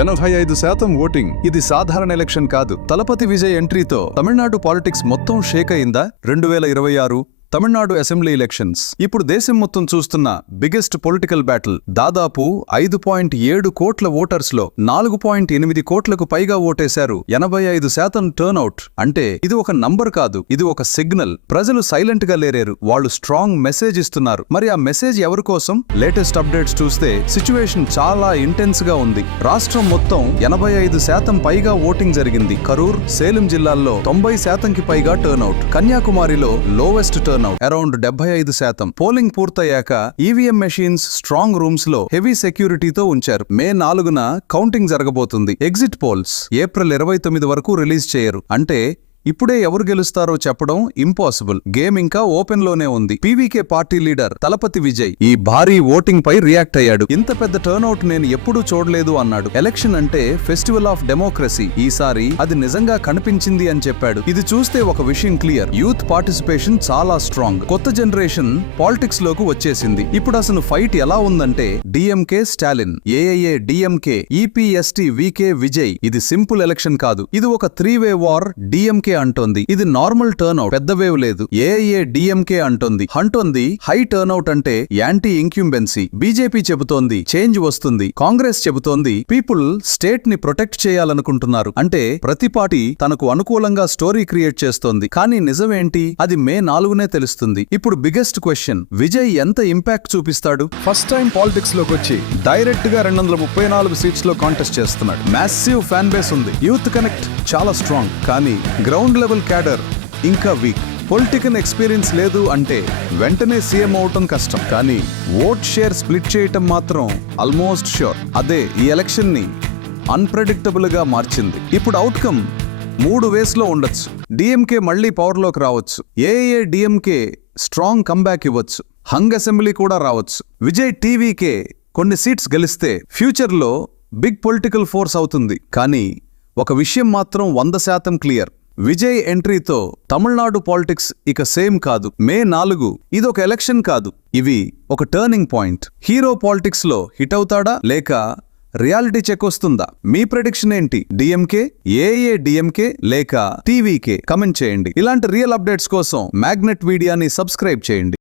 85% voting. ఇది సాధారణ election కాదు. తలపతి విజయ్ ఎంట్రీతో తమిళనాడు పాలిటిక్స్ మొత్తం షేక్ అయిందా? 2026 తమిళనాడు అసెంబ్లీ ఎలక్షన్స్ ఇప్పుడు దేశం మొత్తం చూస్తున్న బిగ్గెస్ట్ పొలిటికల్ బ్యాటిల్. దాదాపు 5.7 కోట్ల ఓటర్స్లో 4.8 కోట్లకు పైగా ఓటేశారు. 85% టర్న్అవుట్ అంటే ఇది ఒక నంబర్ కాదు, ఇది ఒక సిగ్నల్. ప్రజలు సైలెంట్ గా లేరేరు, వాళ్ళు స్ట్రాంగ్ మెసేజ్ ఇస్తున్నారు. మరి ఆ మెసేజ్ ఎవరి కోసం? లేటెస్ట్ అప్డేట్స్ చూస్తే సిచ్యువేషన్ చాలా ఇంటెన్స్ గా ఉంది. రాష్ట్రం మొత్తం 85% పైగా ఓటింగ్ జరిగింది. కరూర్, సేలం జిల్లాల్లో 90%కి పైగా టర్న్అవుట్. కన్యాకుమారిలో లోవెస్ట్ టర్న్అవుట్ అరౌండ్ 75%. పోలింగ్ పూర్తయ్యాక ఈవీఎం మెషిన్స్ స్ట్రాంగ్ రూమ్స్ లో హెవీ సెక్యూరిటీతో ఉంచారు. మే 4న కౌంటింగ్ జరగబోతుంది. ఎగ్జిట్ పోల్స్ ఏప్రిల్ 29 వరకు రిలీజ్ చేయరు. అంటే ఇప్పుడే ఎవరు గెలుస్తారో చెప్పడం ఇంపాసిబుల్. గేమ్ ఇంకా ఓపెన్ లోనే ఉంది. PVK party leader Thalapathy Vijay ఈ భారీ ఓటింగ్ పై రియాక్ట్ అయ్యాడు. ఇంత పెద్ద టర్న్అవుట్ నేను ఎప్పుడూ చూడలేదు అన్నాడు. ఎలక్షన్ అంటే ఫెస్టివల్ ఆఫ్ డెమోక్రసీ, ఈసారి అది నిజంగా కనిపించింది అని చెప్పాడు. ఇది చూస్తే ఒక విషయం క్లియర్, యూత్ పార్టిసిపేషన్ చాలా స్ట్రాంగ్. కొత్త జనరేషన్ పాలిటిక్స్ లోకి వచ్చేసింది. ఇప్పుడు అసలు ఫైట్ ఎలా ఉందంటే డిఎంకే స్టాలిన్, ఏఐఏ డిఎంకే, ఈపీఎస్టీ వీకే విజయ్. ఇది సింపుల్ ఎలక్షన్ కాదు, ఇది ఒక 3-వే వార్. డిఎంకే అంటోంది ఇది నార్మల్ టర్న్అవుట్, పెద్ద వేవ్ లేదు. ఏఐఏ డిఎంకే అంటోంది హై టర్న్అవుట్ అంటే యాంటీ ఇంక్యుంబెన్సీ. బీజేపీ చెబుతోంది చేంజ్ వస్తుంది. కాంగ్రెస్ చెబుతోంది పీపుల్ స్టేట్ ని ప్రొటెక్ట్ చేయాలనుకుంటున్నారు. అంటే ప్రతి పార్టీ తనకు అనుకూలంగా స్టోరీ క్రియేట్ చేస్తోంది. కానీ నిజమేంటి? అది మే 4నే తెలుస్తుంది. ఇప్పుడు బిగ్గెస్ట్ క్వశ్చన్, విజయ్ ఎంత ఇంపాక్ట్ చూపిస్తాడు? ఫస్ట్ టైం పాలిటిక్స్ లోకి వచ్చి డైరెక్ట్ గా 234 సీట్స్ లో కాంటెస్ట్ చేస్తున్నాడు. మ్యాసివ్ ఫ్యాన్ బేస్ ఉంది. యూత్ కనెక్ట్ చాలా స్ట్రాంగ్. కానీ గ్రౌండ్ లెవెల్ క్యాడర్ ఇంకా వీక్. పొలిటికల్ ఎక్స్పీరియన్స్ లేదు అంటే వెంటనే సీఎం అవటం కష్టం. కానీ ఓట్ షేర్ స్ప్లిట్ చేయటం మాత్రం ఆల్మోస్ట్ ష్యూర్. అదే ఈ ఎలక్షన్ ని అన్ప్రెడిక్టబుల్ గా మార్చింది. ఇప్పుడు అవుట్కమ్ 3 వేస్ లో ఉండొచ్చు. డిఎంకే మళ్లీ పవర్ లోకి రావచ్చు. ఏఏ డిఎంకే స్ట్రాంగ్ కంబ్యాక్ ఇవ్వచ్చు. హంగ్ అసెంబ్లీ కూడా రావచ్చు. విజయ్ టీవీకే కొన్ని సీట్స్ గెలిస్తే ఫ్యూచర్ లో బిగ్ పొలిటికల్ ఫోర్స్ అవుతుంది. కానీ ఒక విషయం మాత్రం 100% క్లియర్, విజయ్ ఎంట్రీతో తమిళనాడు పాలిటిక్స్ ఇక సేమ్ కాదు. మే 4 ఇదొక ఎలక్షన్ కాదు, ఇవి ఒక టర్నింగ్ పాయింట్. హీరో పాలిటిక్స్ లో హిట్ అవుతాడా లేక రియాలిటీ చెక్ వస్తుందా? మీ ప్రెడిక్షన్ ఏంటి? డిఎంకే, ఏఏ డిఎంకే లేక టీవీకే? కమెంట్ చేయండి. ఇలాంటి రియల్ అప్డేట్స్ కోసం మ్యాగ్నెట్ మీడియాని సబ్స్క్రైబ్ చేయండి.